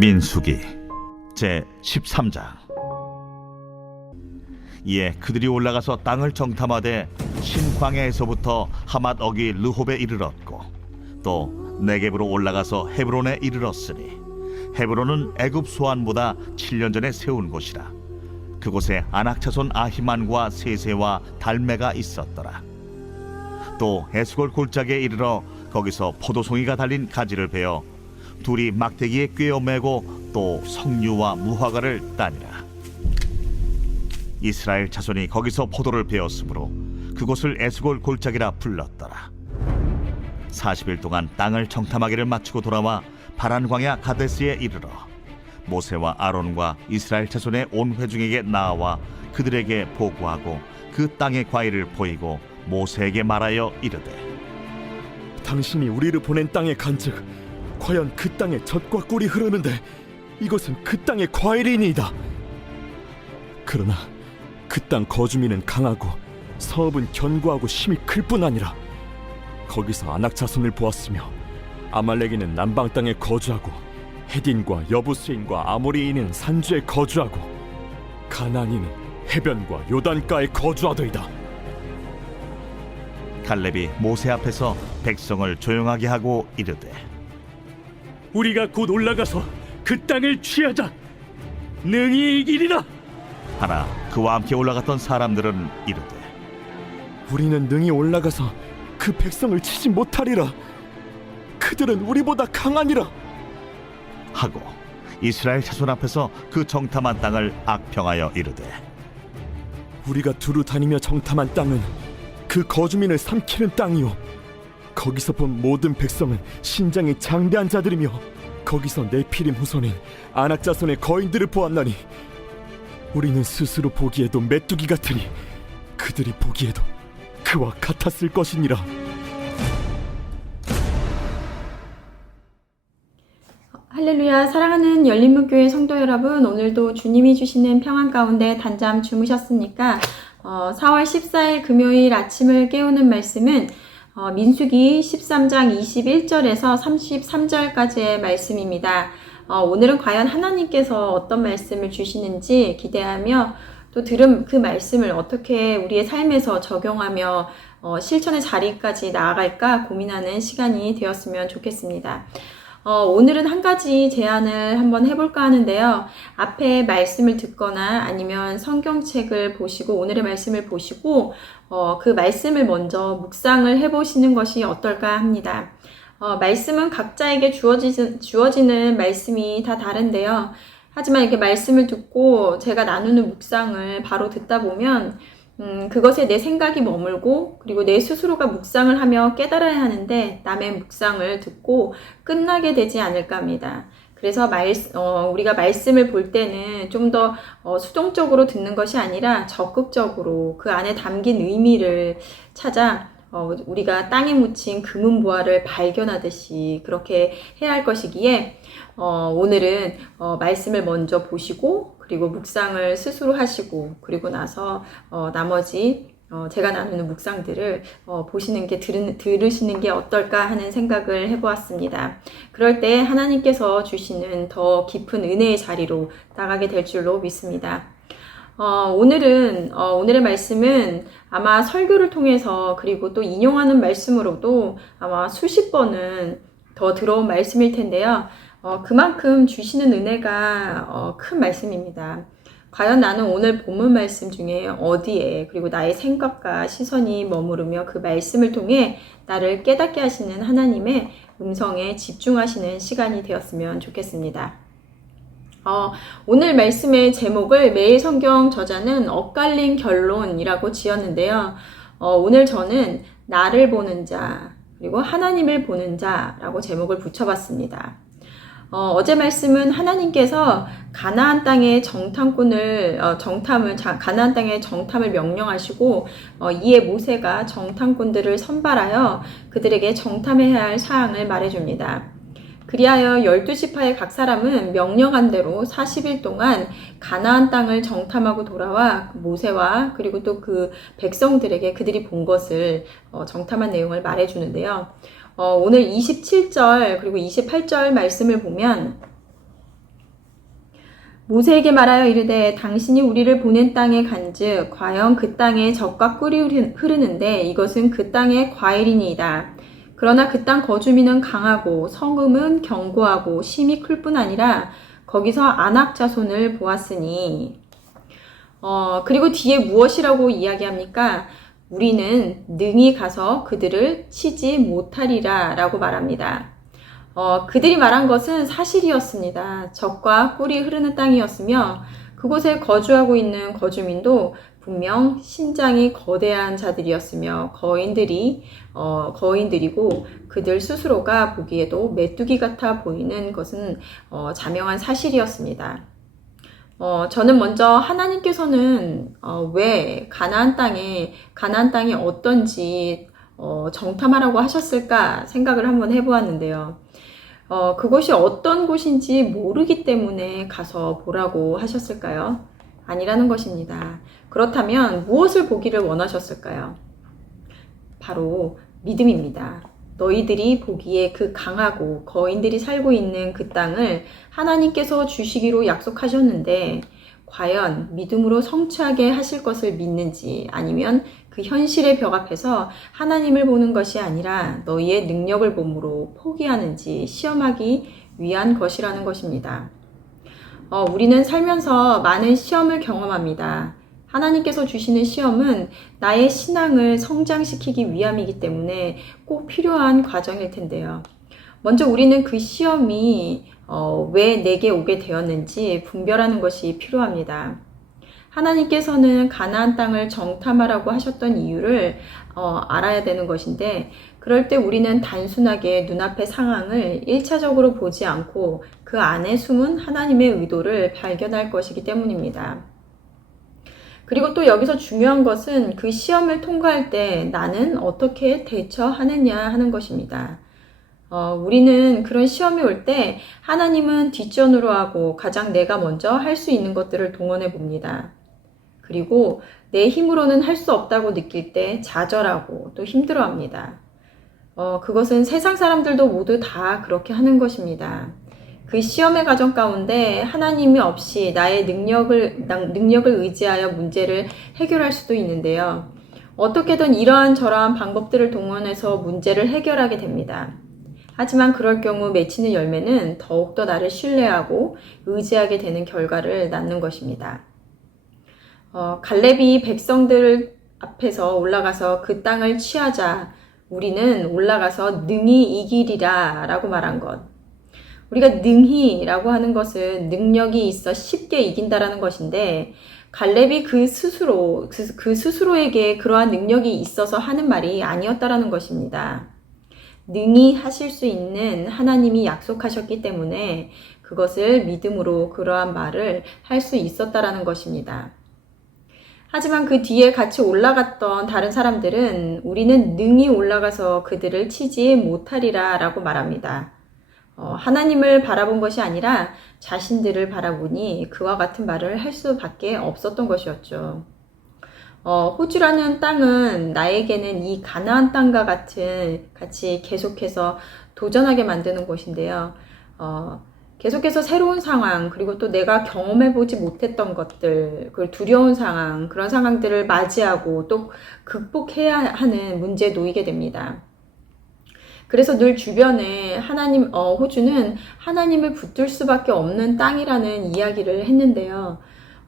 민수기 제 13장. 이에 그들이 올라가서 땅을 정탐하되 신광야에서부터 하맛 어기 르홉에 이르렀고 또 네겝으로 올라가서 헤브론에 이르렀으니 헤브론은 애굽 소안보다 7년 전에 세운 곳이라. 그곳에 아낙 자손 아히만과 세세와 달메가 있었더라. 또 에스골 골짜기에 이르러 거기서 포도송이가 달린 가지를 베어 둘이 막대기에 꿰어 매고 또 석류와 무화과를 따니라. 이스라엘 자손이 거기서 포도를 베었으므로 그곳을 에스골 골짜기라 불렀더라. 40일 동안 땅을 정탐하기를 마치고 돌아와 바란 광야 가데스에 이르러 모세와 아론과 이스라엘 자손의 온 회중에게 나와 그들에게 보고하고 그 땅의 과일을 보이고 모세에게 말하여 이르되, 당신이 우리를 보낸 땅에 간즉 과연 그 땅에 젖과 꿀이 흐르는데 이것은 그 땅의 과일이니이다. 그러나 그 땅 거주민은 강하고 성읍은 견고하고 힘이 클 뿐 아니라 거기서 아낙 자손을 보았으며 아말렉인은 남방 땅에 거주하고 헤딘과 여부스인과 아모리인은 산주에 거주하고 가나안인은 해변과 요단가에 거주하더이다. 갈렙이 모세 앞에서 백성을 조용하게 하고 이르되, 우리가 곧 올라가서 그 땅을 취하자. 능히 이기리라. 하나 그와 함께 올라갔던 사람들은 이르되, 우리는 능히 올라가서 그 백성을 치지 못하리라. 그들은 우리보다 강하니라 하고 이스라엘 자손 앞에서 그 정탐한 땅을 악평하여 이르되, 우리가 두루 다니며 정탐한 땅은 그 거주민을 삼키는 땅이요 거기서 본 모든 백성은 신장이 장대한 자들이며 거기서 네피림 후손인 아낙 자손의 거인들을 보았나니 우리는 스스로 보기에도 메뚜기 같으니 그들이 보기에도 그와 같았을 것이니라. 할렐루야. 사랑하는 열린문교회 성도 여러분, 오늘도 주님이 주시는 평안 가운데 단잠 주무셨습니까? 4월 14일 금요일 아침을 깨우는 말씀은 민수기 13장 21절에서 33절까지의 말씀입니다. 오늘은 과연 하나님께서 어떤 말씀을 주시는지 기대하며 또 들은 그 말씀을 어떻게 우리의 삶에서 적용하며 실천의 자리까지 나아갈까 고민하는 시간이 되었으면 좋겠습니다. 오늘은 한 가지 제안을 한번 해볼까 하는데요. 앞에 말씀을 듣거나 아니면 성경책을 보시고 오늘의 말씀을 보시고 그 말씀을 먼저 묵상을 해보시는 것이 어떨까 합니다. 말씀은 각자에게 주어지는 말씀이 다 다른데요. 하지만 이렇게 말씀을 듣고 제가 나누는 묵상을 바로 듣다 보면 그것에 내 생각이 머물고 그리고 내 스스로가 묵상을 하며 깨달아야 하는데 남의 묵상을 듣고 끝나게 되지 않을까 합니다. 그래서 우리가 말씀을 볼 때는 좀 더 수동적으로 듣는 것이 아니라 적극적으로 그 안에 담긴 의미를 찾아 우리가 땅에 묻힌 금은보화를 발견하듯이 그렇게 해야 할 것이기에 오늘은 말씀을 먼저 보시고 그리고 묵상을 스스로 하시고 그리고 나서 나머지 제가 나누는 묵상들을 보시는 게 들으시는 게 어떨까 하는 생각을 해보았습니다. 그럴 때 하나님께서 주시는 더 깊은 은혜의 자리로 나가게 될 줄로 믿습니다. 오늘의 말씀은 아마 설교를 통해서 그리고 또 인용하는 말씀으로도 아마 수십 번은 더 들어온 말씀일 텐데요. 그만큼 주시는 은혜가 큰 말씀입니다. 과연 나는 오늘 본문 말씀 중에 어디에 그리고 나의 생각과 시선이 머무르며 그 말씀을 통해 나를 깨닫게 하시는 하나님의 음성에 집중하시는 시간이 되었으면 좋겠습니다. 오늘 말씀의 제목을 매일 성경 저자는 엇갈린 결론이라고 지었는데요. 오늘 저는 나를 보는 자 그리고 하나님을 보는 자라고 제목을 붙여봤습니다. 어제 말씀은 하나님께서 가나안 땅의 가나안 땅의 정탐을 명령하시고 이에 모세가 정탐꾼들을 선발하여 그들에게 정탐해야 할 사항을 말해줍니다. 그리하여 12지파의 각 사람은 명령한 대로 40일 동안 가나안 땅을 정탐하고 돌아와 모세와 그리고 또 그 백성들에게 그들이 본 것을 정탐한 내용을 말해주는데요. 오늘 27절 그리고 28절 말씀을 보면 모세에게 말하여 이르되 당신이 우리를 보낸 땅에 간즉 과연 그 땅에 젖과 꿀이 흐르는데 이것은 그 땅의 과일이니이다. 그러나 그 땅 거주민은 강하고 성읍은 견고하고 심이 클 뿐 아니라 거기서 아낙 자손을 보았으니 그리고 뒤에 무엇이라고 이야기합니까? 우리는 능히 가서 그들을 치지 못하리라 라고 말합니다. 그들이 말한 것은 사실이었습니다. 젖과 꿀이 흐르는 땅이었으며 그곳에 거주하고 있는 거주민도 분명 신장이 거대한 자들이었으며 거인들이고 그들 스스로가 보기에도 메뚜기 같아 보이는 것은 자명한 사실이었습니다. 저는 먼저 하나님께서는 왜 가나안 땅이 어떤지 정탐하라고 하셨을까 생각을 한번 해보았는데요. 그것이 어떤 곳인지 모르기 때문에 가서 보라고 하셨을까요? 아니라는 것입니다. 그렇다면 무엇을 보기를 원하셨을까요? 바로 믿음입니다. 너희들이 보기에 그 강하고 거인들이 살고 있는 그 땅을 하나님께서 주시기로 약속하셨는데 과연 믿음으로 성취하게 하실 것을 믿는지 아니면 그 현실의 벽 앞에서 하나님을 보는 것이 아니라 너희의 능력을 봄으로 포기하는지 시험하기 위한 것이라는 것입니다. 우리는 살면서 많은 시험을 경험합니다. 하나님께서 주시는 시험은 나의 신앙을 성장시키기 위함이기 때문에 꼭 필요한 과정일 텐데요. 먼저 우리는 그 시험이 왜 내게 오게 되었는지 분별하는 것이 필요합니다. 하나님께서는 가나안 땅을 정탐하라고 하셨던 이유를 알아야 되는 것인데 그럴 때 우리는 단순하게 눈앞의 상황을 1차적으로 보지 않고 그 안에 숨은 하나님의 의도를 발견할 것이기 때문입니다. 그리고 또 여기서 중요한 것은 그 시험을 통과할 때 나는 어떻게 대처하느냐 하는 것입니다. 우리는 그런 시험이 올 때 하나님은 뒷전으로 하고 가장 내가 먼저 할 수 있는 것들을 동원해 봅니다. 그리고 내 힘으로는 할 수 없다고 느낄 때 좌절하고 또 힘들어합니다. 그것은 세상 사람들도 모두 다 그렇게 하는 것입니다. 그 시험의 과정 가운데 하나님이 없이 나의 능력을 의지하여 문제를 해결할 수도 있는데요. 어떻게든 이러한 저러한 방법들을 동원해서 문제를 해결하게 됩니다. 하지만 그럴 경우 맺히는 열매는 더욱더 나를 신뢰하고 의지하게 되는 결과를 낳는 것입니다. 갈렙이 백성들 앞에서 올라가서 그 땅을 취하자 우리는 올라가서 능히 이기리라 라고 말한 것. 우리가 능히 라고 하는 것은 능력이 있어 쉽게 이긴다라는 것인데 갈렙이 그 스스로에게 그러한 능력이 있어서 하는 말이 아니었다라는 것입니다. 능히 하실 수 있는 하나님이 약속하셨기 때문에 그것을 믿음으로 그러한 말을 할 수 있었다라는 것입니다. 하지만 그 뒤에 같이 올라갔던 다른 사람들은 우리는 능히 올라가서 그들을 치지 못하리라 라고 말합니다. 하나님을 바라본 것이 아니라 자신들을 바라보니 그와 같은 말을 할 수밖에 없었던 것이었죠. 호주라는 땅은 나에게는 이 가나안 땅과 같이 계속해서 도전하게 만드는 곳인데요. 계속해서 새로운 상황, 그리고 또 내가 경험해보지 못했던 것들, 그 두려운 상황, 그런 상황들을 맞이하고 또 극복해야 하는 문제에 놓이게 됩니다. 그래서 늘 주변에 호주는 하나님을 붙들 수밖에 없는 땅이라는 이야기를 했는데요.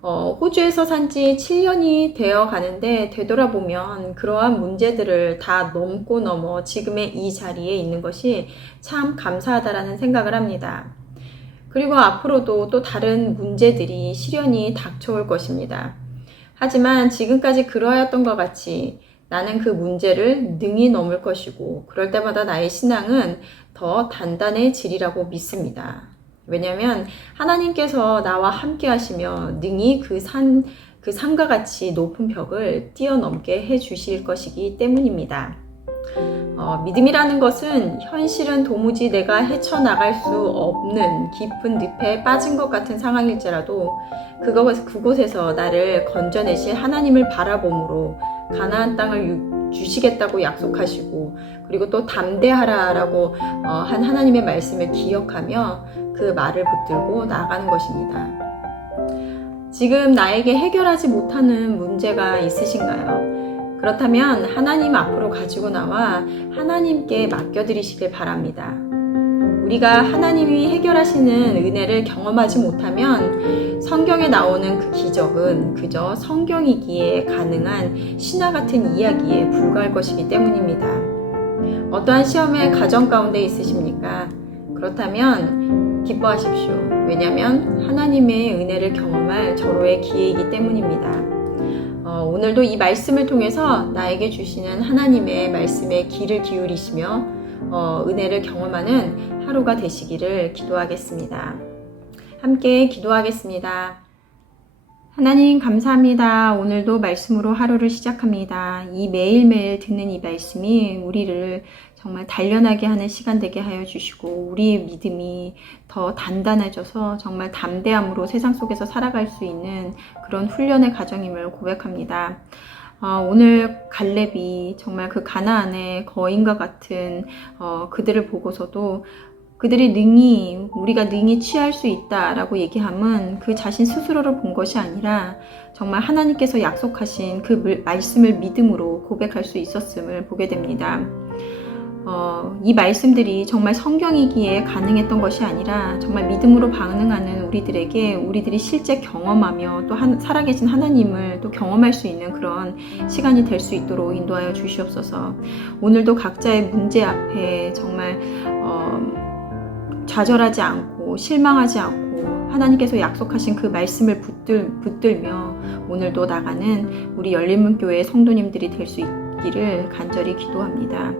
호주에서 산지 7년이 되어 가는데 되돌아보면 그러한 문제들을 다 넘어 지금의 이 자리에 있는 것이 참 감사하다라는 생각을 합니다. 그리고 앞으로도 또 다른 문제들이 시련이 닥쳐올 것입니다. 하지만 지금까지 그러하였던 것 같이 나는 그 문제를 능히 넘을 것이고 그럴 때마다 나의 신앙은 더 단단해지리라고 믿습니다. 왜냐하면 하나님께서 나와 함께 하시며 능히 그 산과 같이 높은 벽을 뛰어넘게 해주실 것이기 때문입니다. 믿음이라는 것은 현실은 도무지 내가 헤쳐나갈 수 없는 깊은 늪에 빠진 것 같은 상황일지라도 그곳에서 나를 건져내실 하나님을 바라봄으로 가나안 땅을 주시겠다고 약속하시고 그리고 또 담대하라라고 한 하나님의 말씀을 기억하며 그 말을 붙들고 나아가는 것입니다. 지금 나에게 해결하지 못하는 문제가 있으신가요? 그렇다면 하나님 앞으로 가지고 나와 하나님께 맡겨드리시길 바랍니다. 우리가 하나님이 해결하시는 은혜를 경험하지 못하면 성경에 나오는 그 기적은 그저 성경이기에 가능한 신화 같은 이야기에 불과할 것이기 때문입니다. 어떠한 시험의 가정 가운데 있으십니까? 그렇다면 기뻐하십시오. 왜냐하면 하나님의 은혜를 경험할 절호의 기회이기 때문입니다. 오늘도 이 말씀을 통해서 나에게 주시는 하나님의 말씀에 귀를 기울이시며 은혜를 경험하는 하루가 되시기를 기도하겠습니다. 함께 기도하겠습니다. 하나님 감사합니다. 오늘도 말씀으로 하루를 시작합니다. 이 매일매일 듣는 이 말씀이 우리를 정말 단련하게 하는 시간 되게 하여 주시고 우리의 믿음이 더 단단해져서 정말 담대함으로 세상 속에서 살아갈 수 있는 그런 훈련의 과정임을 고백합니다. 오늘 갈렙이 정말 그 가나안의 거인과 같은 그들을 보고서도 그들이 우리가 능히 취할 수 있다라고 얘기함은 그 자신 스스로를 본 것이 아니라 정말 하나님께서 약속하신 그 말씀을 믿음으로 고백할 수 있었음을 보게 됩니다. 이 말씀들이 정말 성경이기에 가능했던 것이 아니라 정말 믿음으로 반응하는 우리들이 실제 경험하며 또 살아계신 하나님을 또 경험할 수 있는 그런 시간이 될 수 있도록 인도하여 주시옵소서. 오늘도 각자의 문제 앞에 정말 좌절하지 않고 실망하지 않고 하나님께서 약속하신 그 말씀을 붙들며 오늘도 나가는 우리 열린문교회 성도님들이 될 수 있기를 간절히 기도합니다.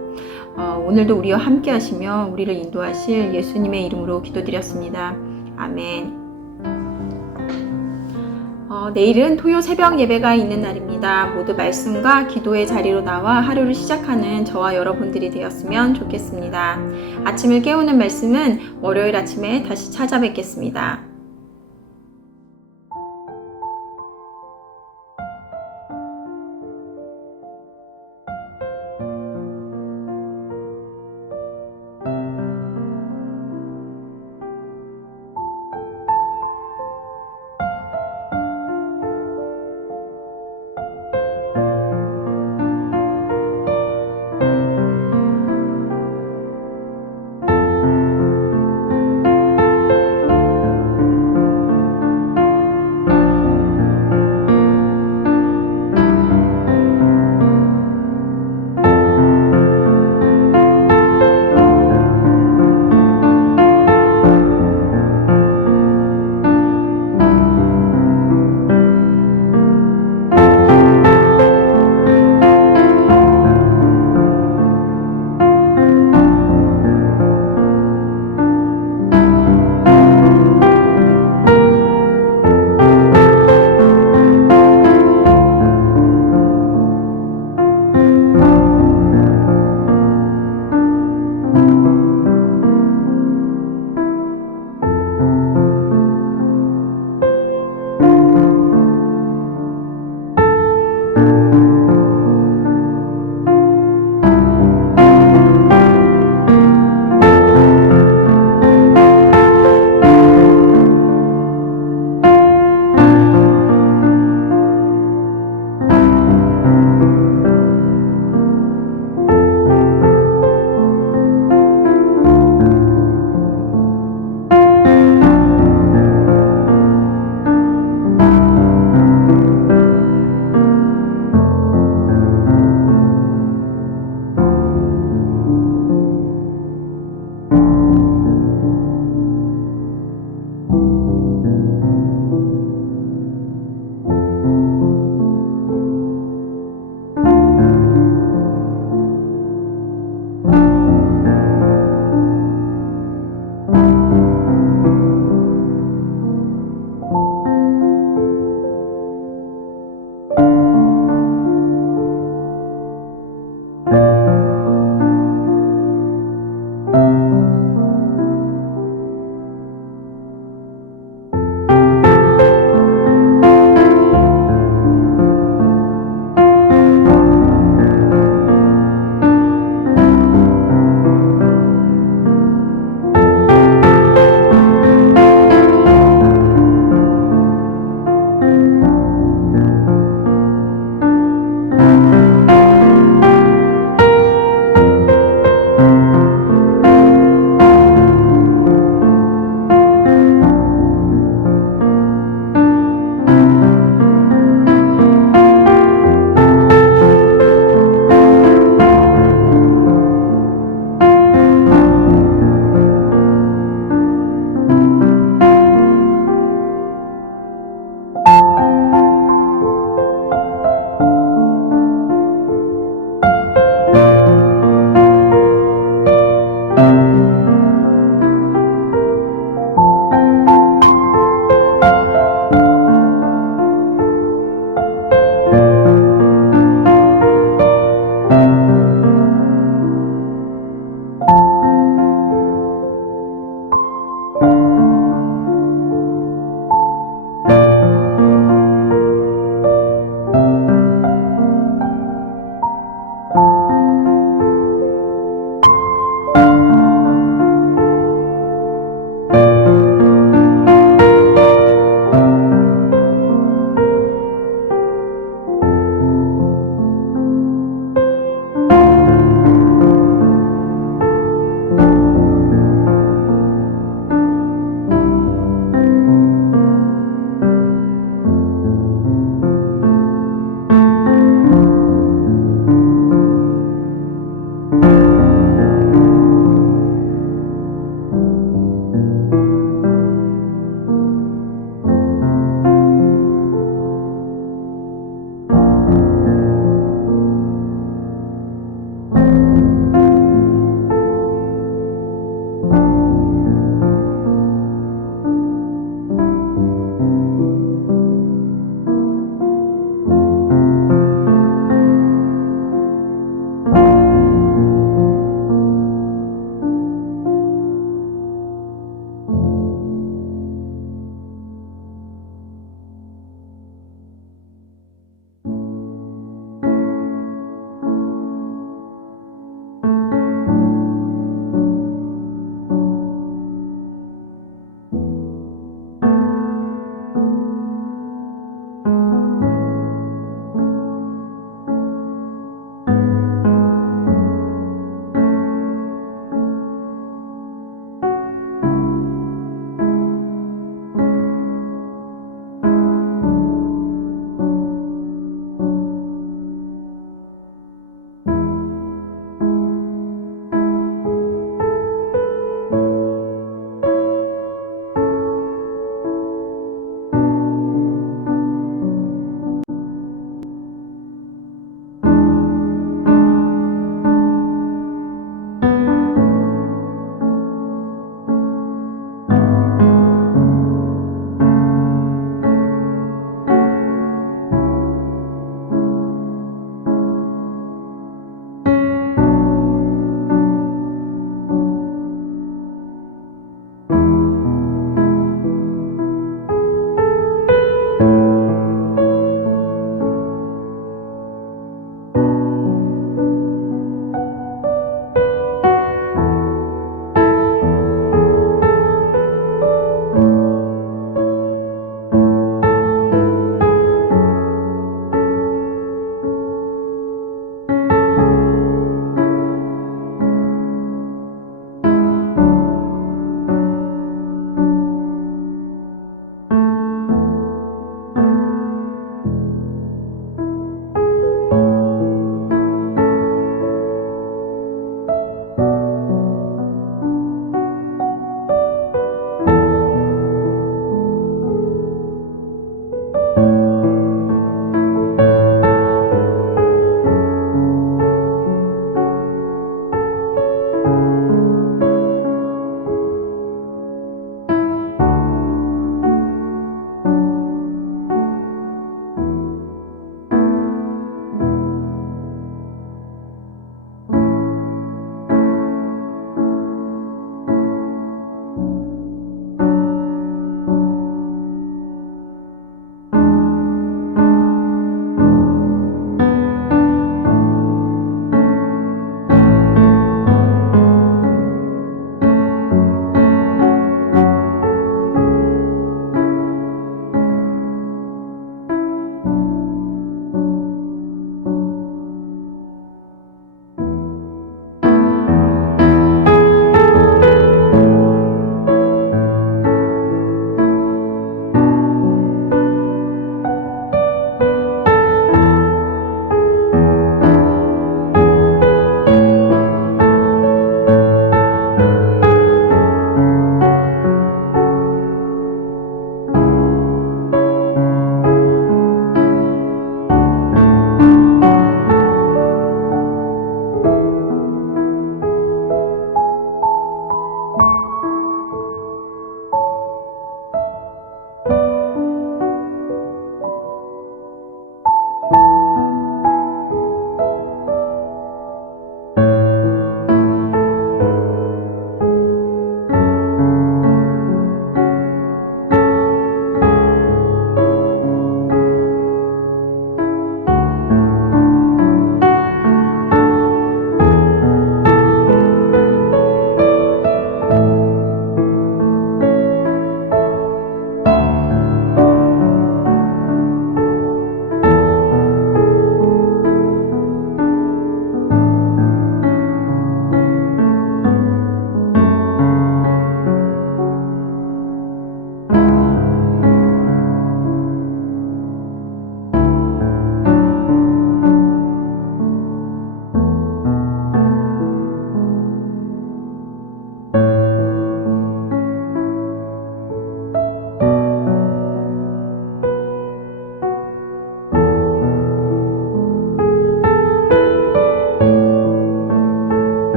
오늘도 우리와 함께 하시며 우리를 인도하실 예수님의 이름으로 기도드렸습니다. 아멘. 내일은 토요 새벽 예배가 있는 날입니다. 모두 말씀과 기도의 자리로 나와 하루를 시작하는 저와 여러분들이 되었으면 좋겠습니다. 아침을 깨우는 말씀은 월요일 아침에 다시 찾아뵙겠습니다.